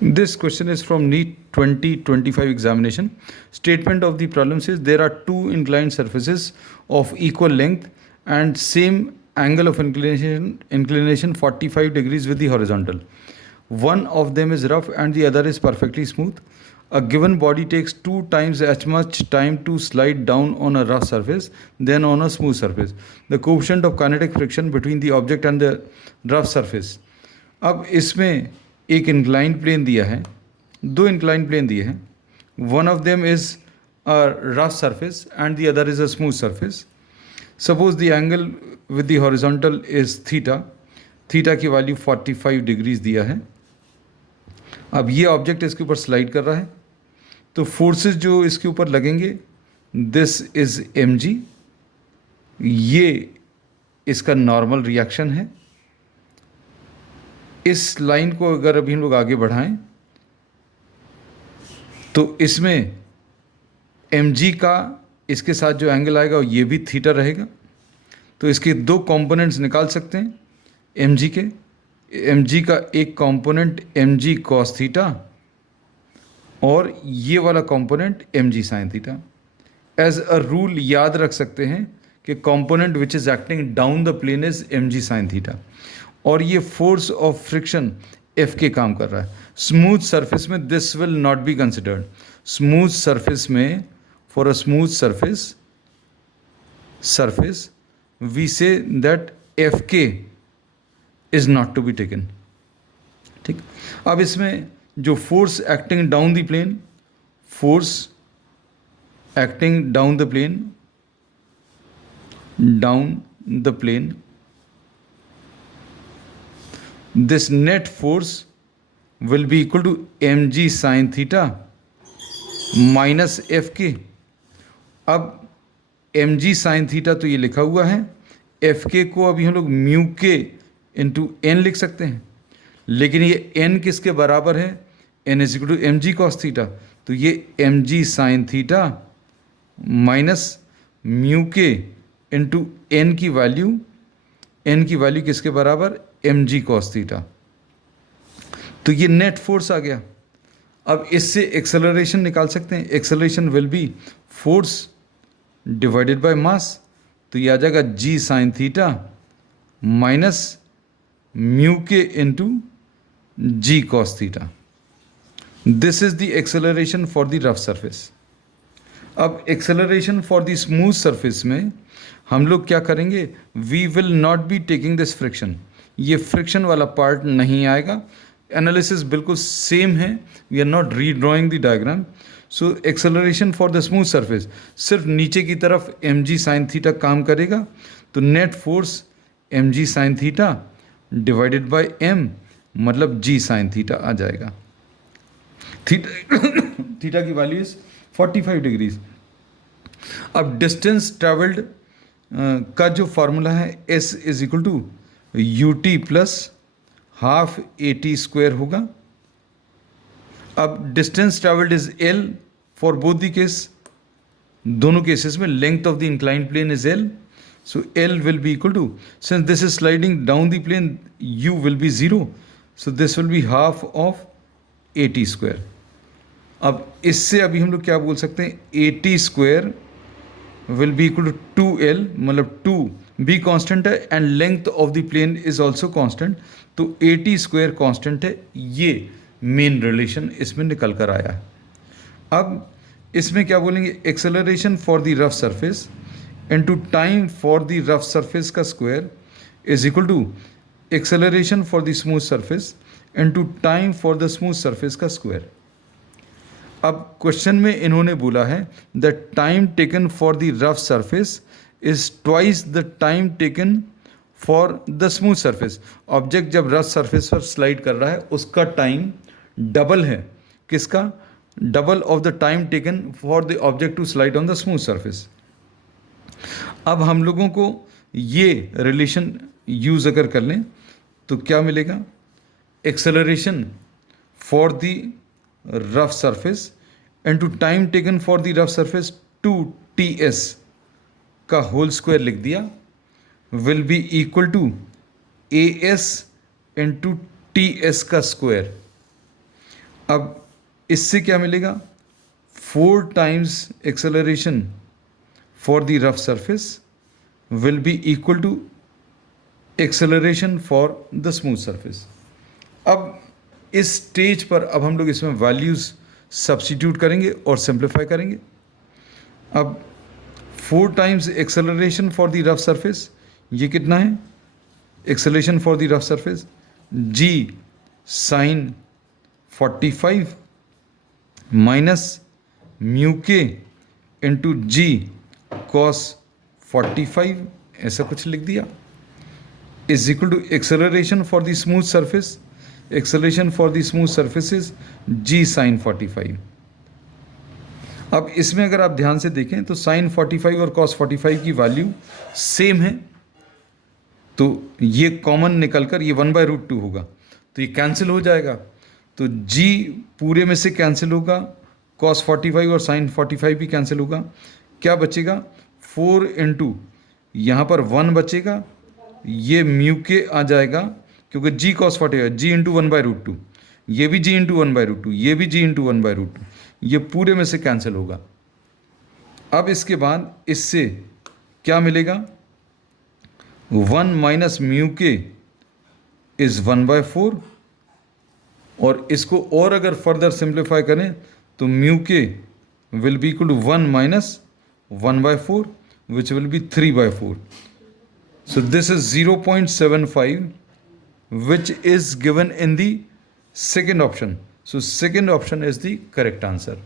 This question is from NEET 2025 examination. Statement of the problem says there are two inclined surfaces of equal length and same angle of inclination 45 degrees with the horizontal. One of them is rough and the other is perfectly smooth. A given body takes 2 times as much time to slide down on a rough surface than on a smooth surface. The coefficient of kinetic friction between the object and the rough surface. अब इसमें एक incline plane दिया है, दो incline plane दिए हैं. One of them is a rough surface and the other is a smooth surface. Suppose the angle with the horizontal is theta. Theta की value 45 degrees दिया है. अब ये ऑब्जेक्ट इसके ऊपर स्लाइड कर रहा है, तो फोर्सेस जो इसके ऊपर लगेंगे, दिस इज mg. ये इसका नॉर्मल रिएक्शन है. इस लाइन को अगर अभी हम लोग आगे बढ़ाएं तो इसमें mg का इसके साथ जो एंगल आएगा ये भी थीटा रहेगा. तो इसके दो कंपोनेंट्स निकाल सकते हैं mg के. mg का एक कंपोनेंट mg cos थीटा और ये वाला component mg sin theta. As a rule याद रख सकते हैं कि component which is acting down the plane is mg sin theta और ये फोर्स ऑफ फ्रिक्शन एफ के काम कर रहा है. स्मूथ सरफेस में this will not be considered. Smooth surface में for a smooth surface we say that F K is not to be taken. ठीक. अब इसमें जो force acting down the plane, force acting down the plane, this net force will be equal to mg sin theta minus fk. अब mg sin theta तो ये लिखा हुआ है, fk को अभी हम लोग म्यू के इंटू एन लिख सकते हैं, लेकिन ये n किसके बराबर है? n is equal to mg cos theta. तो ये mg sin theta minus mu के इंटू n की वैल्यू किसके बराबर? mg cos theta. तो ये नेट फोर्स आ गया. अब इससे एक्सेलरेशन निकाल सकते हैं. Acceleration will be force divided by mass. तो ये आ जाएगा g sin theta minus mu के into g cos theta. This is the acceleration for the rough surface. अब acceleration for the smooth surface में हम लोग क्या करेंगे? We will not be taking this friction. ये फ्रिक्शन वाला पार्ट नहीं आएगा. एनालिसिस बिल्कुल सेम है. We are not redrawing the diagram. So acceleration for the smooth surface सिर्फ नीचे की तरफ mg sin थीटा काम करेगा. तो net force mg sin theta divided by m मतलब g sin थीटा आ जाएगा. थीटा की वैल्यू इज 45 डिग्रीज. अब डिस्टेंस ट्रेवल्ड का जो फॉर्मूला है s is equal to ut plus half at square होगा. अब distance travelled is l for both the case. दोनों केसेस में length of the inclined plane is l. So l will be equal to, since this is sliding down the plane, u will be 0. So this will be half of at square. अब इससे अभी हम लोग क्या बोल सकते हैं? at square will be equal to 2l, मतलब 2 भी कांस्टेंट है and length of the plane is also constant. तो at स्क्वायर कांस्टेंट है. ये मेन रिलेशन इसमें निकल कर आया है. अब इसमें क्या बोलेंगे? Acceleration for the rough surface into time for the rough surface का square is equal to acceleration for the smooth surface into time for the smooth surface का स्क्वायर. अब क्वेश्चन में इन्होंने बोला है the time taken for the rough surface is twice the time taken for the smooth surface. Object जब rough surface पर slide कर रहा है उसका टाइम डबल है. किसका? Double of the time taken for the object to slide on the smooth surface. अब हम लोगों को ये रिलेशन यूज अगर कर लें तो क्या मिलेगा? Acceleration for the rough surface into time taken for the rough surface 2ts का होल स्क्वायर लिख दिया will be equal to as into ts का स्क्वायर. अब इससे क्या मिलेगा, 4 times acceleration for the rough surface will be equal to acceleration for the smooth surface. अब इस स्टेज पर अब हम लोग इसमें वैल्यूज़ सब्स्टिट्यूट करेंगे और सिंप्लीफाई करेंगे। अब 4 times acceleration for the rough surface, ये कितना है acceleration for the rough surface, g sine 45 minus mu के इंटू जी कॉस 45, ऐसा कुछ लिख दिया, is equal to acceleration for the smooth surface, acceleration for the smooth surface is g sine 45। अब इसमें अगर आप ध्यान से देखें तो साइन 45 और कॉस 45 की वैल्यू सेम है, तो ये कॉमन निकलकर ये 1/√2 होगा, तो ये कैंसिल हो जाएगा, तो जी पूरे में से कैंसिल होगा, कॉस 45 और साइन 45 भी कैंसिल होगा, क्या बचेगा 4 इंटू यहाँ पर 1 बचेगा, ये म्यू के आ जाएगा क्योंकि जी कॉस 45 जी इंटू 1/√2, ये भी जी इंटू 1/√2, ये भी जी इंटू 1/√2, ये पूरे में से कैंसिल होगा। अब इसके बाद इससे क्या मिलेगा, 1 माइनस म्यू के इज़ 1/4, और इसको और अगर फर्दर सिंप्लीफाई करें तो mu k will be equal to 1 minus 1/4 which will be 3/4। So this is 0.75 which is given in the second option. So second option is the correct answer.